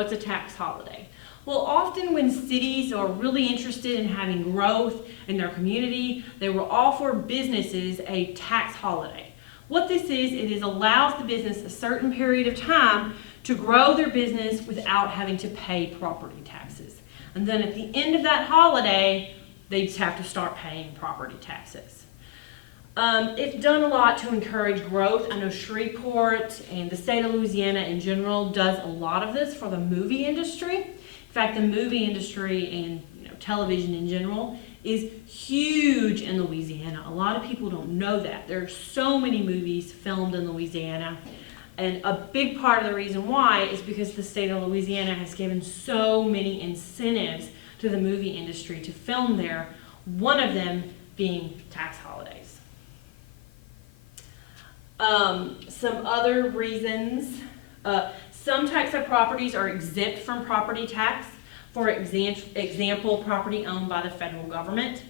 What's a tax holiday? Well, often when cities are really interested in having growth in their community, they will offer businesses a tax holiday. What this is, it allows the business a certain period of time to grow their business without having to pay property taxes. And then at the end of that holiday, they just have to start paying property taxes. It's done a lot to encourage growth. I know Shreveport and the state of Louisiana in general does a lot of this for the movie industry. In fact, the movie industry and television in general is huge in Louisiana. A lot of people don't know that. There are so many movies filmed in Louisiana. And a big part of the reason why is because the state of Louisiana has given so many incentives to the movie industry to film there, one of them being tax holidays. Some other reasons, some types of properties are exempt from property tax. For example, property owned by the federal government,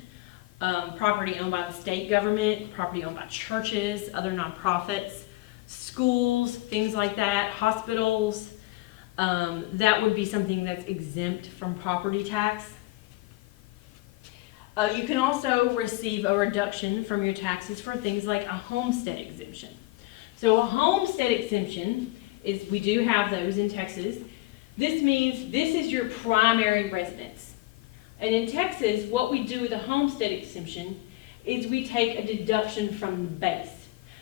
property owned by the state government, property owned by churches, other nonprofits, schools, things like that, hospitals. That would be something that's exempt from property tax. You can also receive a reduction from your taxes for things like a homestead exemption. So a homestead exemption is, we do have those in Texas. This means this is your primary residence. And in Texas, what we do with a homestead exemption is we take a deduction from the base.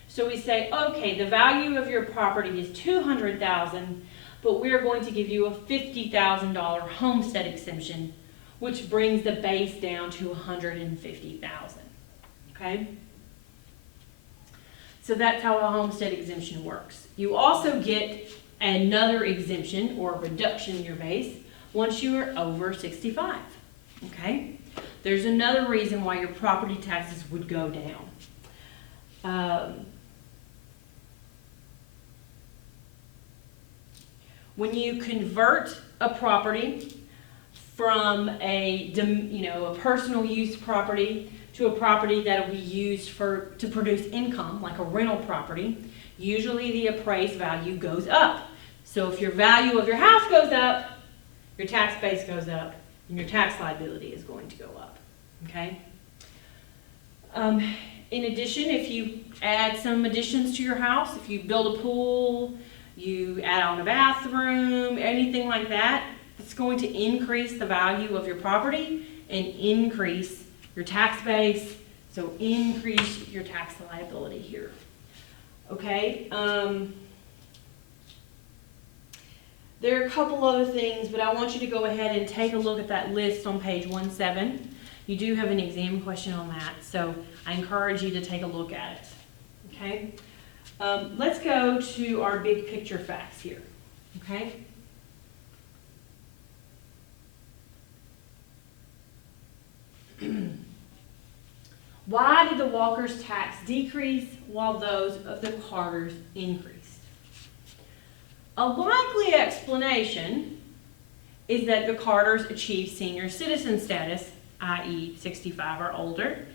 So we say, okay, the value of your property is $200,000, but we're going to give you a $50,000 homestead exemption, which brings the base down to $150,000. Okay? So that's how a homestead exemption works. You also get another exemption or a reduction in your base once you are over 65. Okay? There's another reason why your property taxes would go down. When you convert a property from a personal use property to a property that will be used to produce income, like a rental property, usually the appraised value goes up. So if your value of your house goes up, your tax base goes up, and your tax liability is going to go up. Okay? In addition, if you add some additions to your house, if you build a pool, you add on a bathroom, anything like that, it's going to increase the value of your property and increase your tax base, so increase your tax liability here. Okay? There are a couple other things, but I want you to go ahead and take a look at that list on page 17. You do have an exam question on that, so I encourage you to take a look at it. Okay? Let's go to our big picture facts here. Okay? Why did the Walkers' tax decrease while those of the Carters increased? A likely explanation is that the Carters achieved senior citizen status, i.e. 65 or older,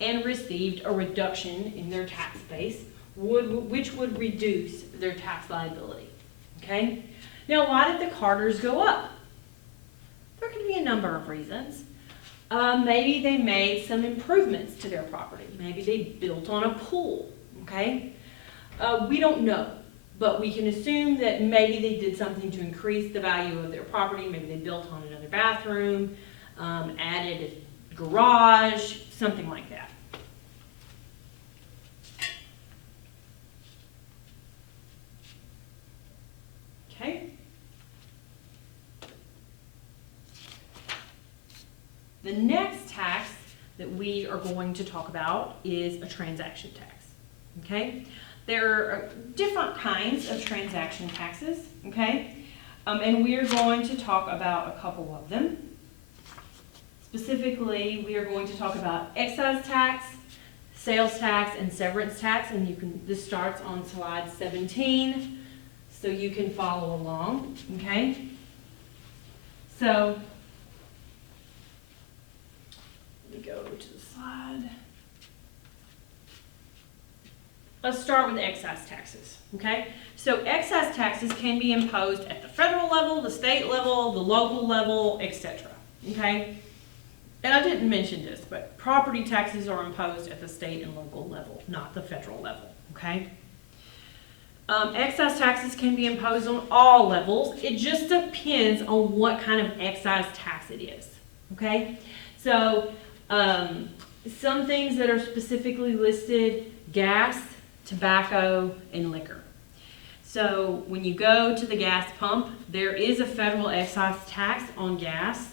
and received a reduction in their tax base, which would reduce their tax liability. Okay? Now, why did the Carters go up? There could be a number of reasons. Maybe they made some improvements to their property. Maybe they built on a pool. Okay? We don't know, but we can assume that maybe they did something to increase the value of their property. Maybe they built on another bathroom, added a garage, something like that. Okay? The next tax that we are going to talk about is a transaction tax. Okay? There are different kinds of transaction taxes. Okay? And we are going to talk about a couple of them. Specifically, we are going to talk about excise tax, sales tax, and severance tax. And this starts on slide 17, so you can follow along. Okay? So, go to the slide. Let's start with excise taxes, okay? So excise taxes can be imposed at the federal level, the state level, the local level, etc. Okay? And I didn't mention this, but property taxes are imposed at the state and local level, not the federal level. Okay? Excise taxes can be imposed on all levels. It just depends on what kind of excise tax it is. Okay? So, some things that are specifically listed: gas, tobacco, and liquor. So when you go to the gas pump, there is a federal excise tax on gas.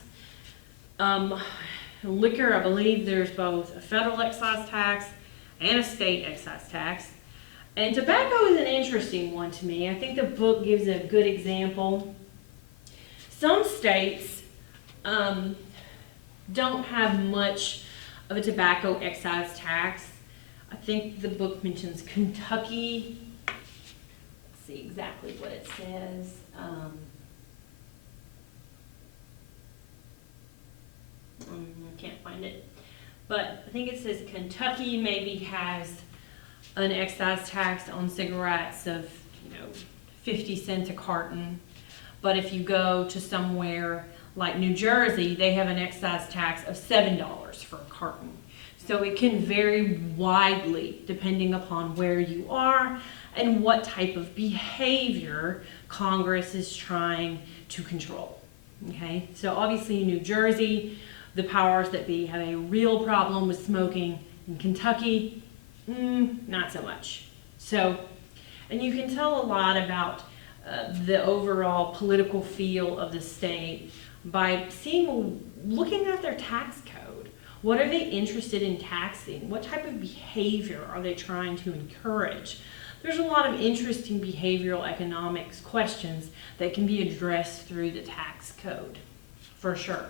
Liquor, I believe there's both a federal excise tax and a state excise tax. And tobacco is an interesting one to me. I think the book gives a good example. Some states don't have much of a tobacco excise tax. I think the book mentions Kentucky. Let's see exactly what it says. I can't find it. But I think it says Kentucky maybe has an excise tax on cigarettes of, 50 cents a carton. But if you go to somewhere like New Jersey, they have an excise tax of $7 for a carton. So it can vary widely depending upon where you are and what type of behavior Congress is trying to control. Okay, so obviously in New Jersey, the powers that be have a real problem with smoking. In Kentucky, not so much. So, and you can tell a lot about the overall political feel of the state by looking at their tax code. What are they interested in taxing? What type of behavior are they trying to encourage? There's a lot of interesting behavioral economics questions that can be addressed through the tax code, for sure.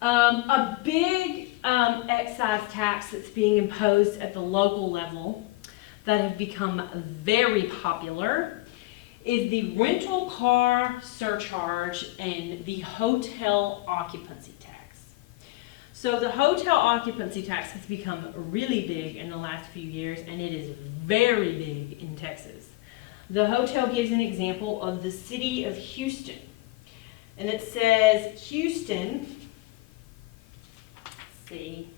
A big excise tax that's being imposed at the local level that have become very popular is the rental car surcharge and the hotel occupancy tax. So the hotel occupancy tax has become really big in the last few years, and it is very big in Texas. The hotel gives an example of the city of Houston. And it says Houston, let's see,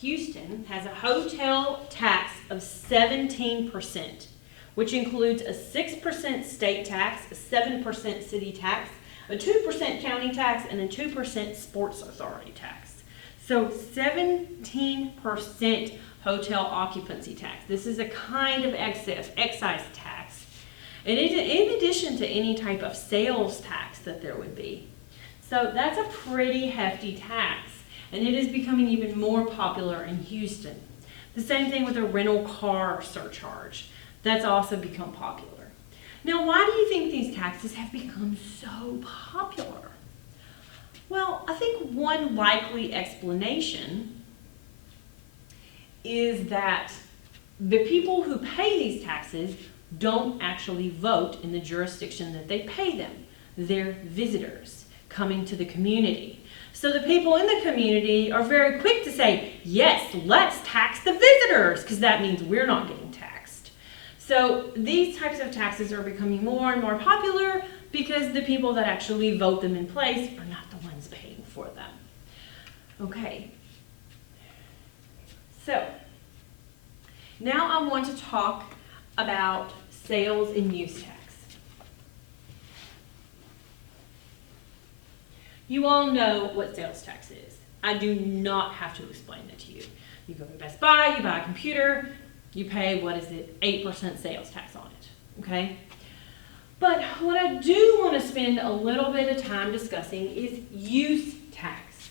Houston has a hotel tax of 17%, which includes a 6% state tax, a 7% city tax, a 2% county tax, and a 2% sports authority tax. So 17% hotel occupancy tax. This is a kind of excise tax. And in addition to any type of sales tax that there would be. So that's a pretty hefty tax. And it is becoming even more popular in Houston. The same thing with a rental car surcharge. That's also become popular. Now, why do you think these taxes have become so popular? Well, I think one likely explanation is that the people who pay these taxes don't actually vote in the jurisdiction that they pay them. They're visitors coming to the community. So the people in the community are very quick to say, yes, let's tax the visitors, because that means we're not getting taxed. So these types of taxes are becoming more and more popular because the people that actually vote them in place are not the ones paying for them. Okay. So now I want to talk about sales and use tax. You all know what sales tax is. I do not have to explain it to you. You go to Best Buy, you buy a computer, you pay, 8% sales tax on it, okay? But what I do want to spend a little bit of time discussing is use tax.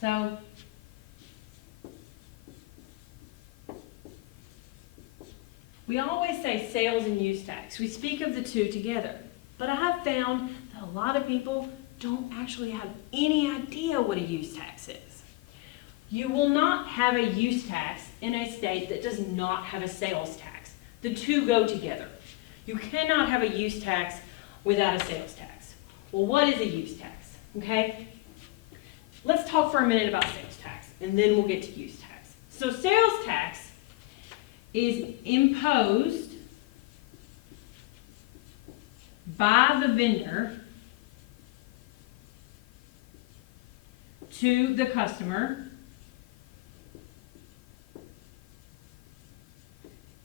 So, we always say sales and use tax. We speak of the two together. But I have found that a lot of people don't actually have any idea what a use tax is. You will not have a use tax in a state that does not have a sales tax. The two go together. You cannot have a use tax without a sales tax. Well, what is a use tax? Okay? Let's talk for a minute about sales tax, and then we'll get to use tax. So sales tax is imposed by the vendor to the customer,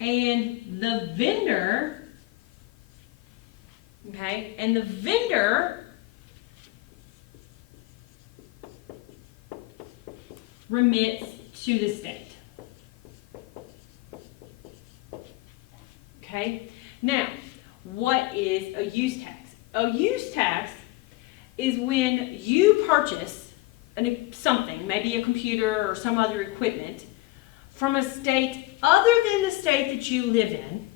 and the vendor, okay, and the vendor remits to the state. Okay? Now, what is a use tax? A use tax is when you purchase something, maybe a computer or some other equipment, from a state other than the state that you live in.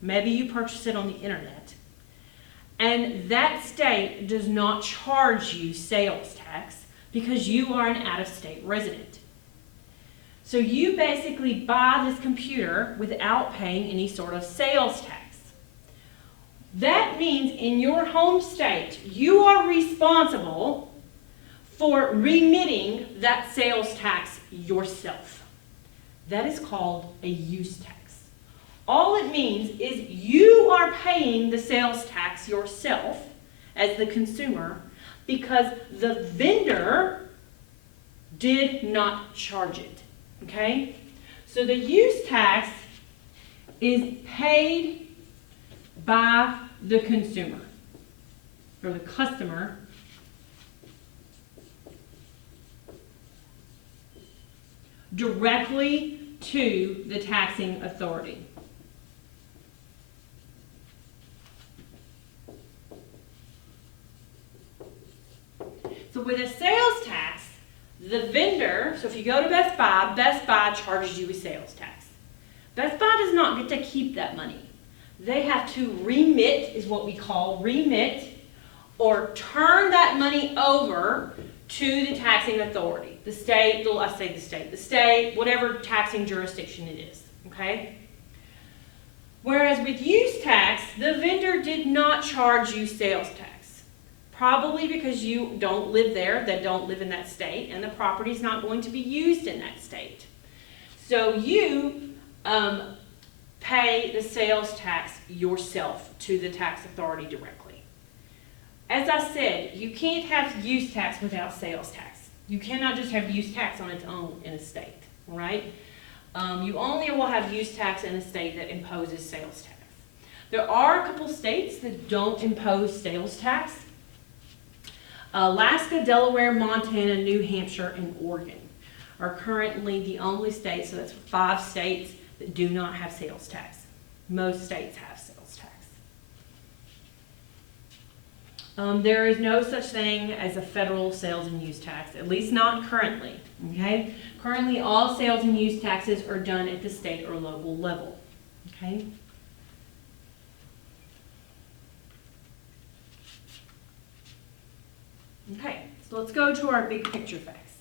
Maybe you purchase it on the internet, and that state does not charge you sales tax because you are an out-of-state resident. So you basically buy this computer without paying any sort of sales tax. That means in your home state, you are responsible for remitting that sales tax yourself. That is called a use tax. All it means is you are paying the sales tax yourself as the consumer because the vendor did not charge it. Okay? So the use tax is paid by the consumer or the customer directly to the taxing authority. So with a sales tax, the vendor, so if you go to Best Buy charges you a sales tax. Best Buy does not get to keep that money. They have to remit, is what we call remit, or turn that money over to the taxing authority. The state, the state, whatever taxing jurisdiction it is, okay? Whereas with use tax, the vendor did not charge you sales tax. Probably because you don't live there, they don't live in that state, and the property is not going to be used in that state. So you pay the sales tax yourself to the tax authority directly. As I said, you can't have use tax without sales tax. You cannot just have use tax on its own in a state, right? You only will have use tax in a state that imposes sales tax. There are a couple states that don't impose sales tax. Alaska, Delaware, Montana, New Hampshire, and Oregon are currently the only states, so that's 5 states that do not have sales tax. Most states have sales tax. There is no such thing as a federal sales and use tax, at least not currently, okay? Currently, all sales and use taxes are done at the state or local level, okay? Okay, so let's go to our big picture facts.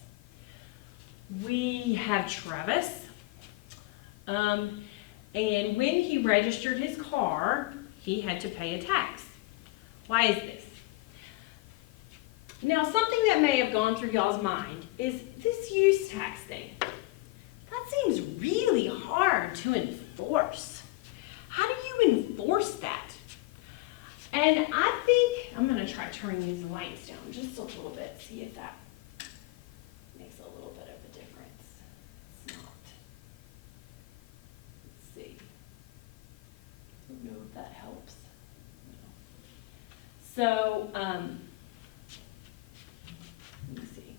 We have Travis, and when he registered his car, he had to pay a tax. Why is this? Now, something that may have gone through y'all's mind is this use tax thing. That seems really hard to enforce. How do you enforce that? And I think, I'm going to try turning these lights down just a little bit, see if that makes a little bit of a difference. It's not. Let's see. I don't know if that helps. No. So, let me see.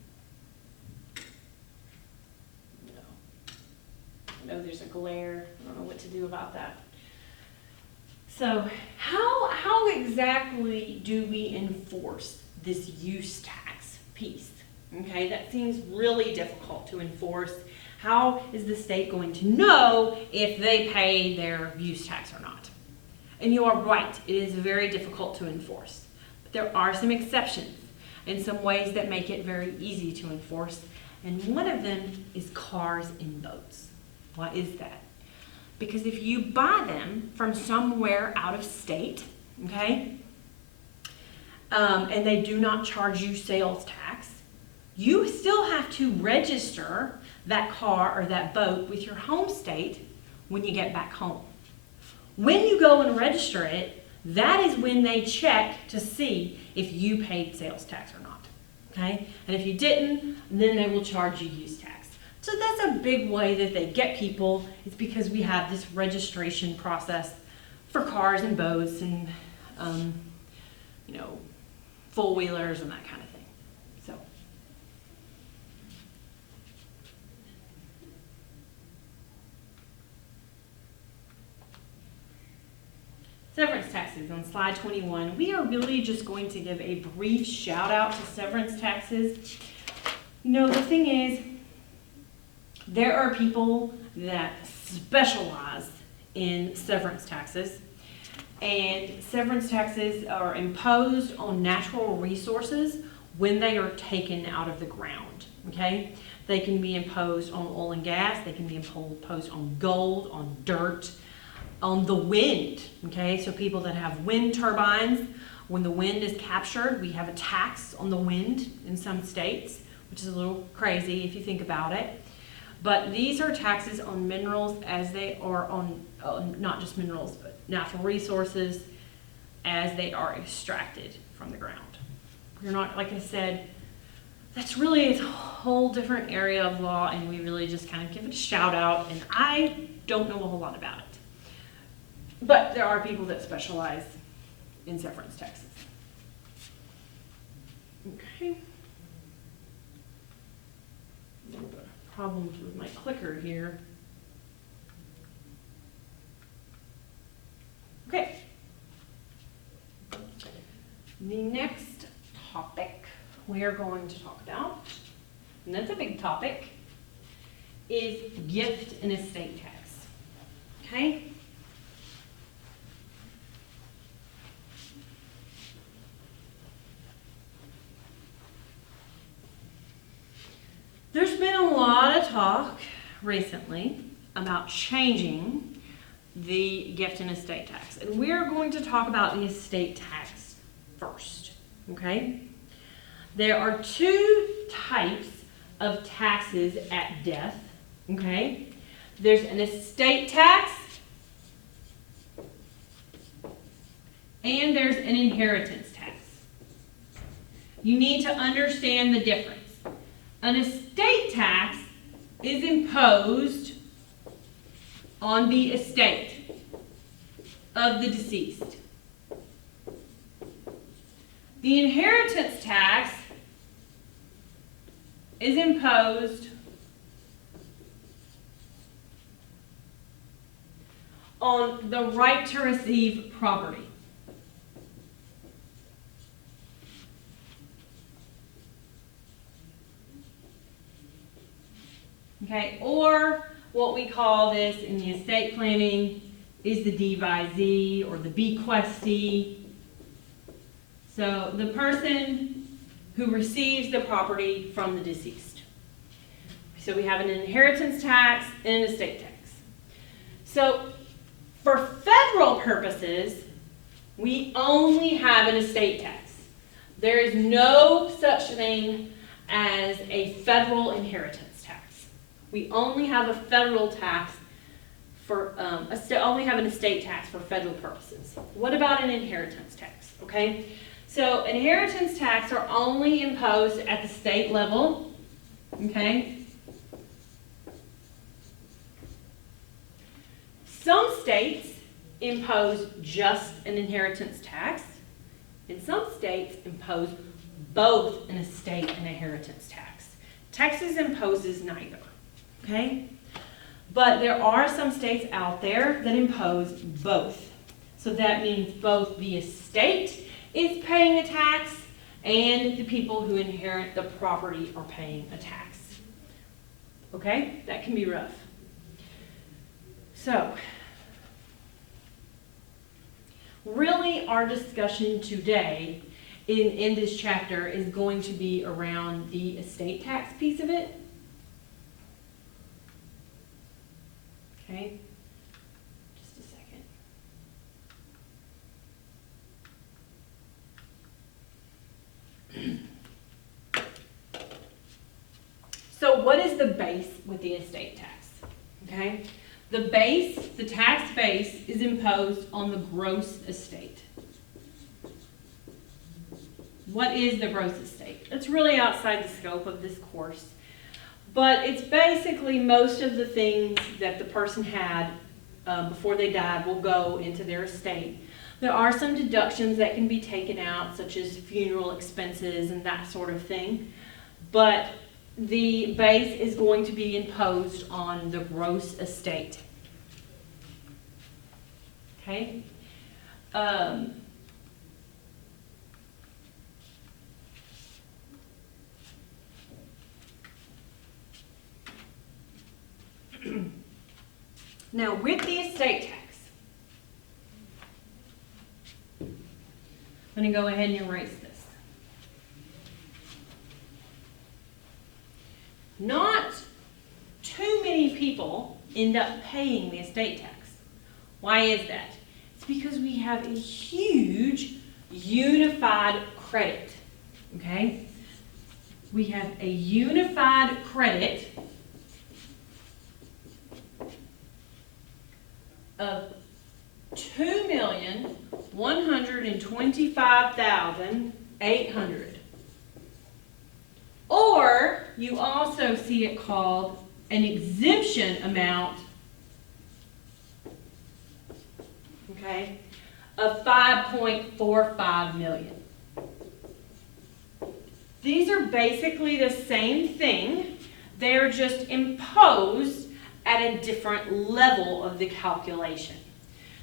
No. I know there's a glare. I don't know what to do about that. So how exactly do we enforce this use tax piece? Okay, that seems really difficult to enforce. How is the state going to know if they pay their use tax or not? And you are right, it is very difficult to enforce. But there are some exceptions and some ways that make it very easy to enforce. and one of them is cars and boats. Why is that? Because if you buy them from somewhere out of state, okay, and they do not charge you sales tax, you still have to register that car or that boat with your home state when you get back home. When you go and register it, that is when they check to see if you paid sales tax or not, okay? And if you didn't, then they will charge you use tax. So that's a big way that they get people. It's because we have this registration process for cars and boats and, four-wheelers and that kind of thing. So. Severance taxes on slide 21. We are really just going to give a brief shout out to severance taxes. The thing is, there are people that specialize in severance taxes, and severance taxes are imposed on natural resources when they are taken out of the ground, okay? They can be imposed on oil and gas, they can be imposed on gold, on dirt, on the wind, okay? So people that have wind turbines, when the wind is captured, we have a tax on the wind in some states, which is a little crazy if you think about it. But these are taxes on minerals as they are on, not just minerals, but natural resources as they are extracted from the ground. You're not, like I said, that's really a whole different area of law, and we really just kind of give it a shout out, and I don't know a whole lot about it. But there are people that specialize in severance taxes. Okay. A little bit of problems with my clicker here. Okay. The next topic we are going to talk about, and that's a big topic, is gift and estate tax. Okay? There's been a lot of talk recently about changing the gift and estate tax. And we're going to talk about the estate tax first, okay? There are two types of taxes at death, okay? There's an estate tax and there's an inheritance tax. You need to understand the difference. An estate tax is imposed on the estate of the deceased. The inheritance tax is imposed on the right to receive property. Okay, or what we call this in the estate planning is the devisee or the bequestee. So the person who receives the property from the deceased. So we have an inheritance tax and an estate tax. So for federal purposes, we only have an estate tax. There is no such thing as a federal inheritance tax. We only have a federal tax for, only have an estate tax for federal purposes. What about an inheritance tax? Okay, so inheritance tax are only imposed at the state level. Okay. Some states impose just an inheritance tax, and some states impose both an estate and inheritance tax. Texas imposes neither. Okay? But there are some states out there that impose both. So that means both the estate is paying a tax and the people who inherit the property are paying a tax. Okay? That can be rough. So, really our discussion today in this chapter is going to be around the estate tax piece of it. Okay? Just a second. So what is the base with the estate tax? Okay? The tax base is imposed on the gross estate. What is the gross estate? It's really outside the scope of this course, but it's basically most of the things that the person had before they died will go into their estate. There are some deductions that can be taken out, such as funeral expenses and that sort of thing, but the base is going to be imposed on the gross estate. Okay? Now, with the estate tax, I'm going to go ahead and erase this. Not too many people end up paying the estate tax. Why is that? It's because we have a huge unified credit. Okay? We have a unified credit of $2,125,800. Or you also see it called an exemption amount, okay, of $5.45 million. These are basically the same thing. They're just imposed at a different level of the calculation.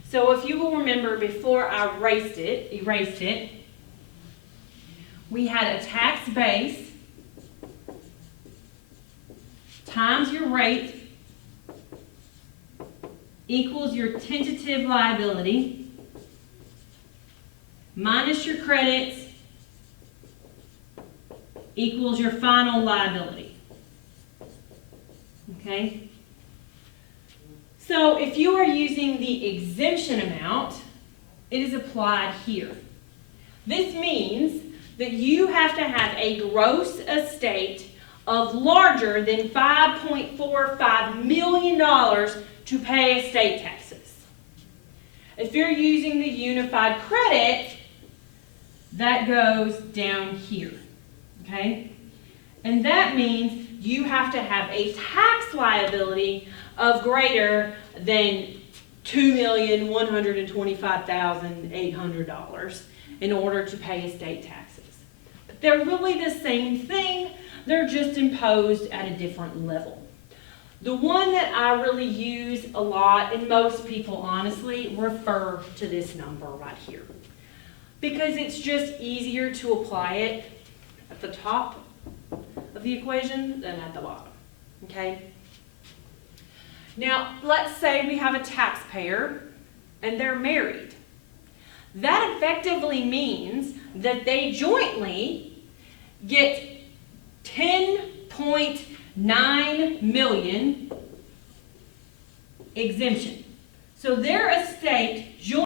So if you will remember, before I erased it, we had a tax base times your rate equals your tentative liability minus your credits equals your final liability. Okay? So if you are using the exemption amount, it is applied here. This means that you have to have a gross estate of larger than $5.45 million to pay estate taxes. If you're using the unified credit, that goes down here. Okay? And that means you have to have a tax liability of greater than $2,125,800 in order to pay estate taxes. But they're really the same thing, they're just imposed at a different level. The one that I really use a lot, and most people honestly refer to this number right here, because it's just easier to apply it at the top of the equation than at the bottom. Okay? Now, let's say we have a taxpayer and they're married. That effectively means that they jointly get $10.9 million exemption. So their estate